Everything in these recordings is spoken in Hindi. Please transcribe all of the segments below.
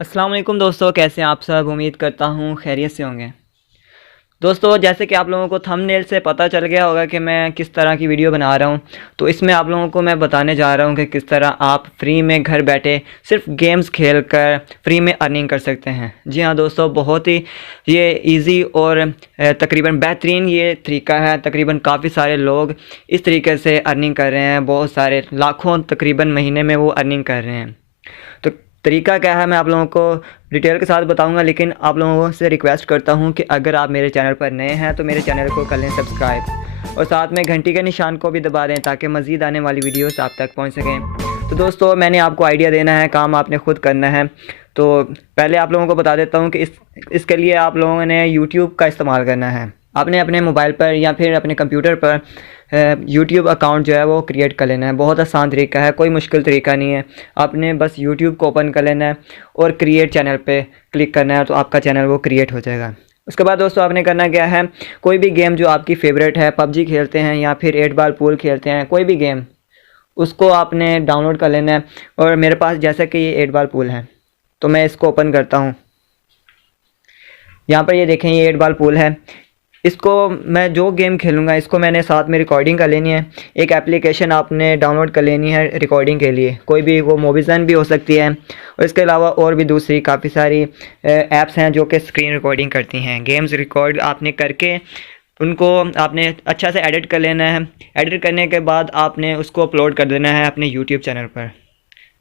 अस्सलाम वालेकुम दोस्तों, कैसे हैं आप सब। उम्मीद करता हूँ खैरियत से होंगे। दोस्तों, जैसे कि आप लोगों को थंबनेल से पता चल गया होगा कि मैं किस तरह की वीडियो बना रहा हूँ। तो इसमें आप लोगों को मैं बताने जा रहा हूँ कि किस तरह आप फ्री में घर बैठे सिर्फ गेम्स खेल कर फ्री में अर्निंग कर सकते हैं। जी हाँ दोस्तों, बहुत ही ये इजी और तकरीबन बेहतरीन ये तरीका है। तकरीबन काफ़ी सारे लोग इस तरीके से अर्निंग कर रहे हैं। बहुत सारे लाखों तकरीबन महीने में वो अर्निंग कर रहे हैं। तो तरीका क्या है मैं आप लोगों को डिटेल के साथ बताऊंगा, लेकिन आप लोगों से रिक्वेस्ट करता हूं कि अगर आप मेरे चैनल पर नए हैं तो मेरे चैनल को कर लें सब्सक्राइब और साथ में घंटी के निशान को भी दबा दें ताकि मज़ीद आने वाली वीडियोस आप तक पहुंच सकें। तो दोस्तों, मैंने आपको आइडिया देना है, काम आपने खुद करना है। तो पहले आप लोगों को बता देता हूँ कि इसके लिए आप लोगों ने यूट्यूब का इस्तेमाल करना है। आपने अपने मोबाइल पर या फिर अपने कंप्यूटर पर यूट्यूब अकाउंट जो है वो क्रिएट कर लेना है। बहुत आसान तरीका है, कोई मुश्किल तरीका नहीं है। आपने बस यूट्यूब को ओपन कर लेना है और क्रिएट चैनल पे क्लिक करना है, तो आपका चैनल वो क्रिएट हो जाएगा। उसके बाद दोस्तों आपने करना क्या है, कोई भी गेम जो आपकी फ़ेवरेट है, पबजी खेलते हैं या फिर 8 बॉल पूल खेलते हैं, कोई भी गेम, उसको आपने डाउनलोड कर लेना है। और मेरे पास जैसा कि ये 8 बॉल पूल है, तो मैं इसको ओपन करता हूँ। यहाँ पर ये देखें, ये 8 बॉल पूल है। इसको मैं जो गेम खेलूँगा इसको मैंने साथ में रिकॉर्डिंग कर लेनी है। एक एप्लीकेशन आपने डाउनलोड कर लेनी है रिकॉर्डिंग के लिए, कोई भी, वो मोविज़न भी हो सकती है। और इसके अलावा और भी दूसरी काफ़ी सारी ऐप्स हैं जो कि स्क्रीन रिकॉर्डिंग करती हैं। गेम्स रिकॉर्ड आपने करके उनको आपने अच्छा से एडिट कर लेना है। एडिट करने के बाद आपने उसको अपलोड कर देना है अपने यूट्यूब चैनल पर।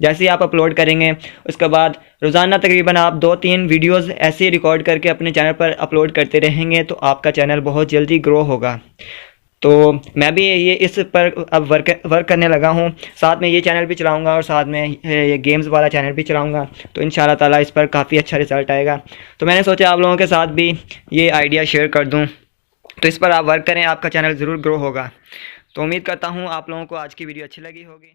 जैसे ही आप अपलोड करेंगे उसके बाद रोज़ाना तकरीबन आप 2-3 वीडियोस ऐसे रिकॉर्ड करके अपने चैनल पर अपलोड करते रहेंगे तो आपका चैनल बहुत जल्दी ग्रो होगा। तो मैं भी ये इस पर अब वर्क करने लगा हूँ। साथ में ये चैनल भी चलाऊँगा और साथ में ये गेम्स वाला चैनल भी चलाऊँगा। तो इंशाल्लाह ताला इस पर काफ़ी अच्छा रिज़ल्ट आएगा। तो मैंने सोचा आप लोगों के साथ भी ये आइडिया शेयर कर दूँ। तो इस पर आप वर्क करें, आपका चैनल ज़रूर ग्रो होगा। तो उम्मीद करता हूँ आप लोगों को आज की वीडियो अच्छी लगी होगी।